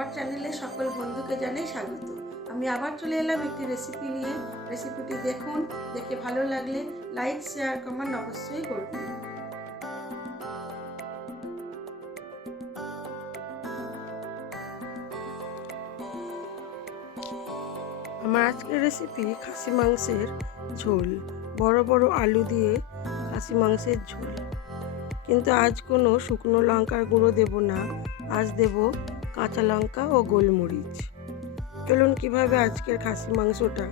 আমার চ্যানেলে সকল বন্ধুকে জানাই স্বাগত। আমি আবার চলে এলাম একটি রেসিপি নিয়ে। রেসিপিটি দেখুন, দেখে ভালো লাগলে লাইক, শেয়ার, কমেন্ট অবশ্যই করবেন। আমার আজকের রেসিপি খাসি মাংসের ঝোল। বড় বড় আলু দিয়ে খাসি মাংসের ঝোল। কিন্তু আজ কোনো শুকনো লঙ্কার গুঁড়ো দেব না, আজ দেব কাঁচা লঙ্কা ও গোলমরিচ। চলুন কিভাবে আজকের খাসি মাংসটা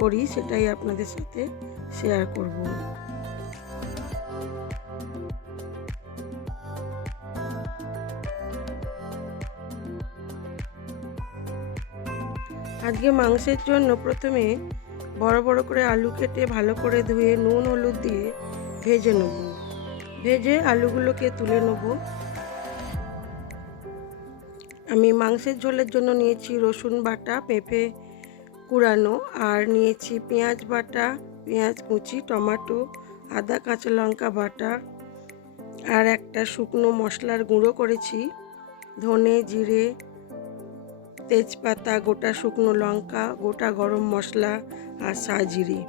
করি সেটাই আপনাদের সাথে শেয়ার করব। আজকে মাংসের জন্য প্রথমে বড় বড় করে আলু কেটে ভালো করে ধুয়ে নুন হলুদ দিয়ে ভেজে নেব। ভেজে আলুগুলোকে তুলে নেব। আমি মাংসের ঝোলের জন্য নিয়েছি রসুন বাটা, পেঁপে কুড়ানো, আর নিয়েছি পেঁয়াজ বাটা, পেঁয়াজ কুচি, টমেটো, আদা, কাঁচা লঙ্কা বাটা, আর একটা শুকনো মশলার গুঁড়ো করেছি, ধনে, জিরে, তেজপাতা, গোটা শুকনো লঙ্কা, গোটা গরম মশলা আর সাজিরে।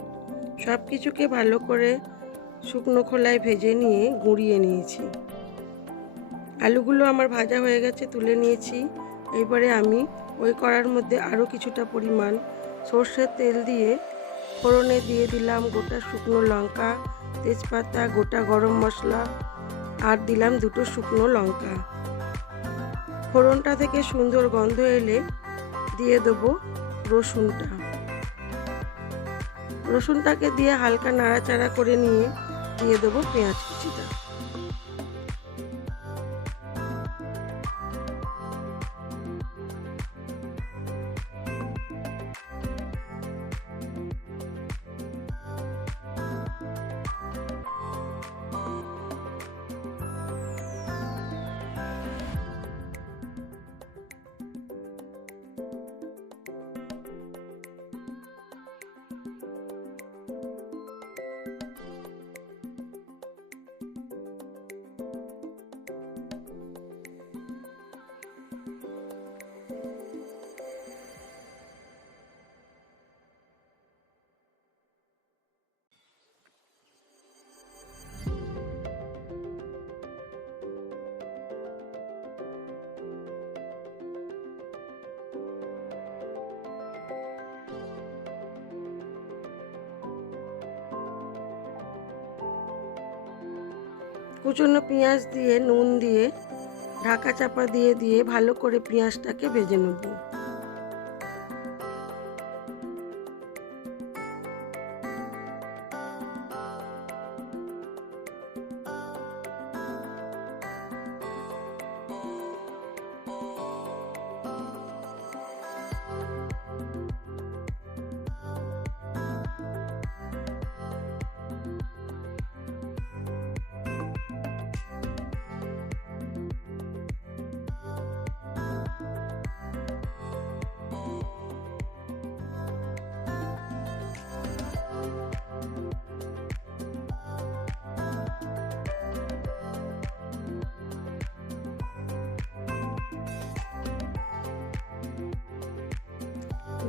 সব কিছুকে ভালো করে শুকনো খোলায় ভেজে নিয়ে গুঁড়িয়ে নিয়েছি। আলুগুলো আমার ভাজা হয়ে গেছে, তুলে নিয়েছি। এবারে আমি ওই কড়ার মধ্যে আরও কিছুটা পরিমাণ সর্ষের তেল দিয়ে ফোড়নে দিয়ে দিলাম গোটা শুকনো লঙ্কা, তেজপাতা, গোটা গরম মশলা, আর দিলাম দুটো শুকনো লঙ্কা। ফোড়নটা থেকে সুন্দর গন্ধ এলে দিয়ে দেবো রসুনটা। রসুনটাকে দিয়ে হালকা নাড়াচাড়া করে নিয়ে দিয়ে দেবো পেঁয়াজ কুচিটা। কুচনো পেঁয়াজ দিয়ে নুন দিয়ে ঢাকা চাপা দিয়ে দিয়ে ভালো করে পেঁয়াজটাকে ভেজে নেব।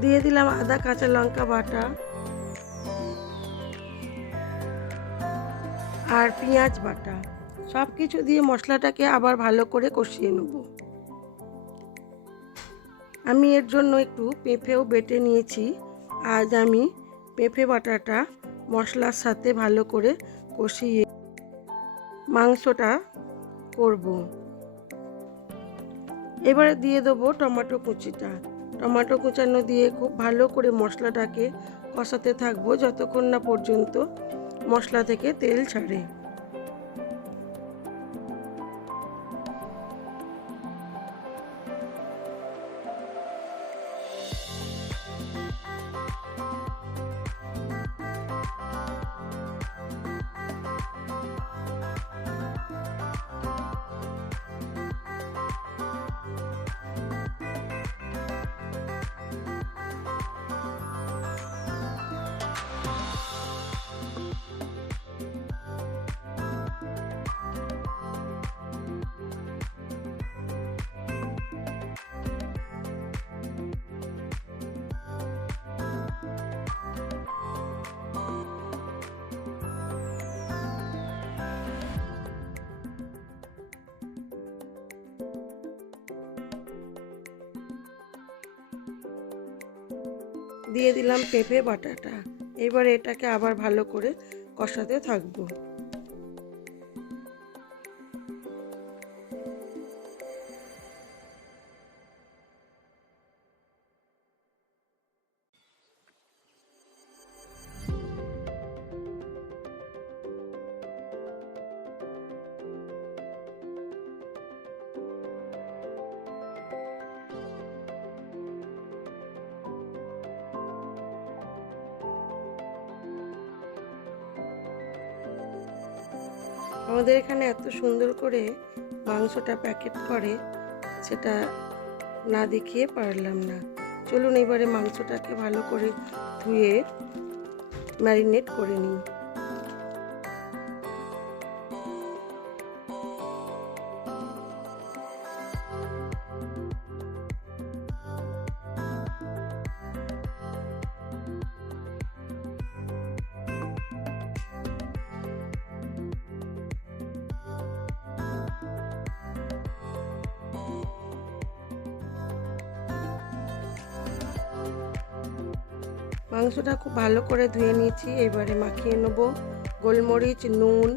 দিয়ে দিলাম আদা, কাঁচা লঙ্কা বাটা আর পেঁয়াজ বাটা। সব কিছু দিয়ে মশলাটাকে আবার ভালো করে কষিয়ে নেব। আমি এর জন্য একটু পেঁপেও বেটে নিয়েছি। আজ আমি পেঁপে বাটাটা মশলার সাথে ভালো করে কষিয়ে মাংসটা করব। এবারে দিয়ে দেবো টমেটো কুচিটা। টমেটো কুচানো দিয়ে খুব ভালো করে মশলাটাকে কষাতে থাকবো যতক্ষণ না পর্যন্ত মশলা থেকে তেল ছাড়ে। দিয়ে দিলাম পেঁপে বাটাটা। এবার এটাকে আবার ভালো করে কষাতে থাকবো। আমাদের এখানে এত সুন্দর করে মাংসটা প্যাকেট করে, সেটা না দেখিয়ে পারলাম না। চলুন এবারে মাংসটাকে ভালো করে ধুয়ে ম্যারিনেট করে নিই। মাংসটা খুব ভালো করে ধুয়ে নিয়েছি। এবারে মাখিয়ে নেব গোলমরিচ, নুন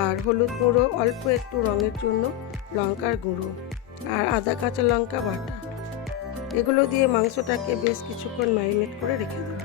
আর হলুদ গুঁড়ো, অল্প একটু রঙের জন্য লঙ্কার গুঁড়ো আর আদা কাঁচা লঙ্কা বাটা। এগুলো দিয়ে মাংসটাকে বেশ কিছুক্ষণ ম্যারিনেট করে রেখে দেব।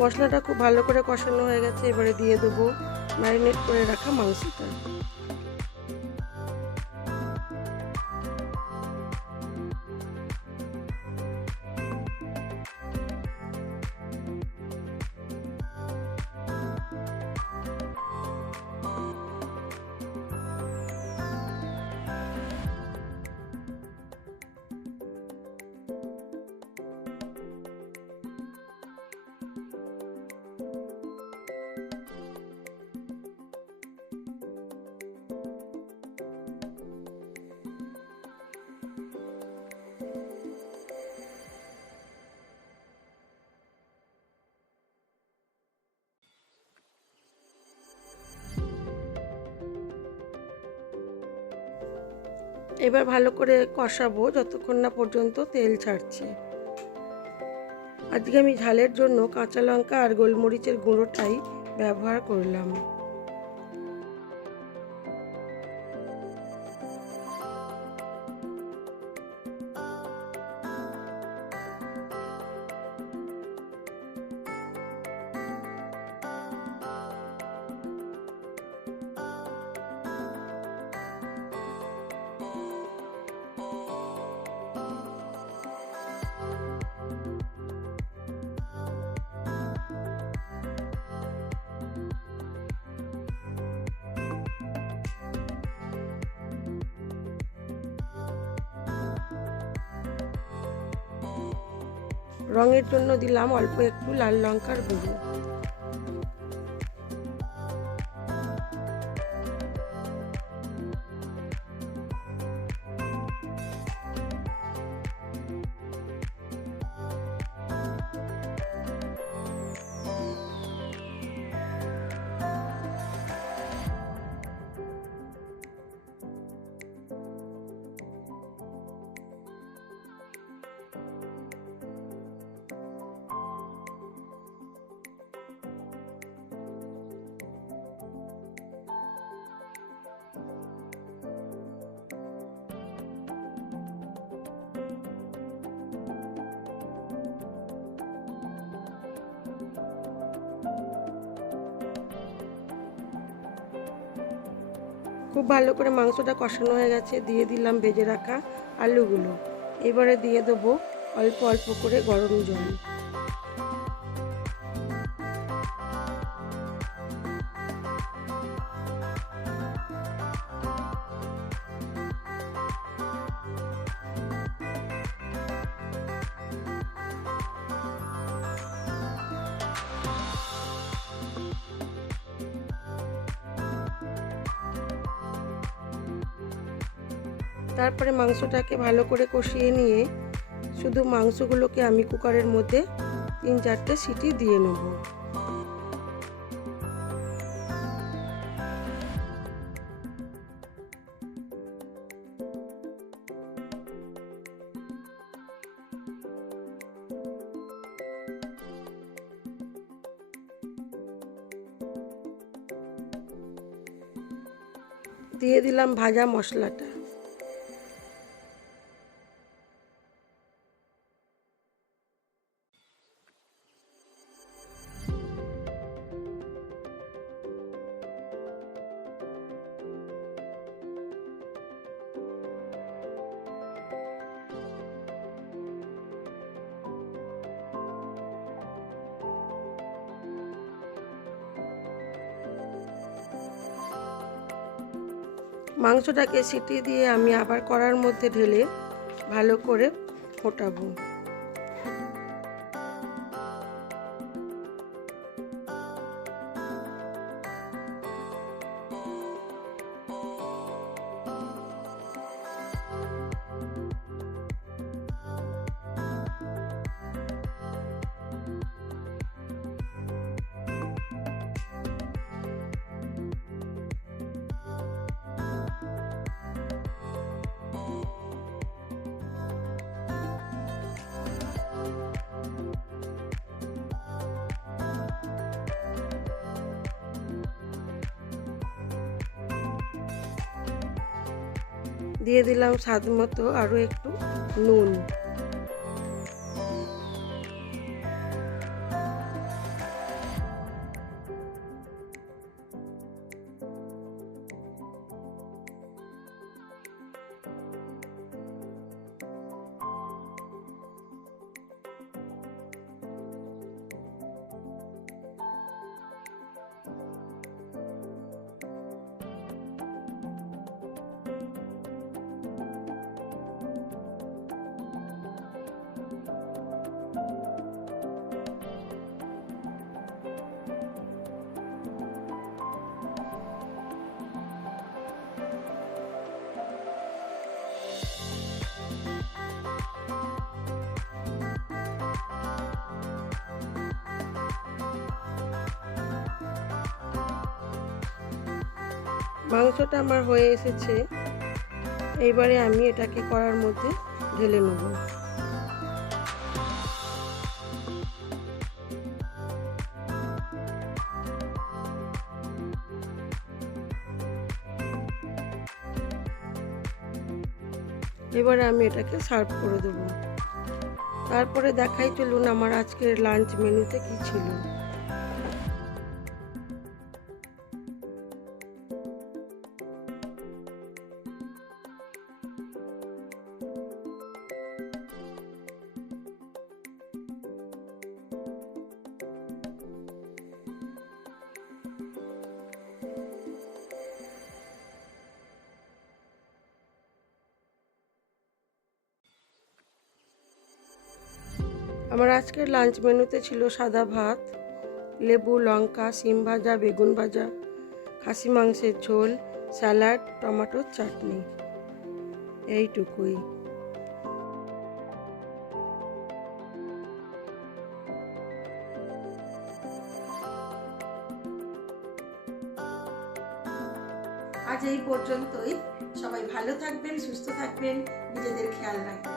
মশলাটা খুব ভালো করে কষানো হয়ে গেছে। এবারে দিয়ে দেবো ম্যারিনেট করে রাখা মাংসটা। এবার ভালো করে কষাবো যতক্ষণ না পর্যন্ত তেল ছাড়ছে। আজকে আমি ঝালের জন্য কাঁচা লঙ্কা আর গোলমরিচের গুঁড়োটাই ব্যবহার করলাম। রঙের জন্য দিলাম অল্প একটু লাল লঙ্কার গুঁড়ো। খুব ভালো করে মাংসটা কষানো হয়ে গেছে, দিয়ে দিলাম ভেজে রাখা আলুগুলো। এবারে দিয়ে দেবো অল্প অল্প করে গরম জল। তারপরে মাংসটাকে ভালো করে কষিয়ে নিয়ে শুধু মাংসগুলোকে আমি কুকারের মধ্যে 3-4টে সিটি দিয়ে নেব। দিয়ে দিলাম ভাজা মশলাটা। মাংসটাকে সিটি দিয়ে আমি আবার কড়ার মধ্যে ঢেলে ভালো করে ফোটাবো। দিয়ে দিলাম স্বাদ মতো আরও একটু নুন। মাংসটা আমার হয়ে এসেছে, এইবারে আমি এটাকে কড়ার মধ্যে ঢেলে নেব। এবারে আমি এটাকে সার্ভ করে দেবো। তারপরে দেখাই চলুন আমার আজকের লাঞ্চ মেনুতে কি ছিল। আমার আজকের লাঞ্চ মেনুতে ছিল সাদা ভাত, লেবু, লঙ্কা, সিম ভাজা, বেগুন ভাজা, খাসি মাংসের ঝোল, স্যালাড, টমেটোর চাটনি, এইটুকুই। আজ এই পর্যন্তই। সবাই ভালো থাকবেন, সুস্থ থাকবেন, নিজেদের খেয়াল রাখবেন।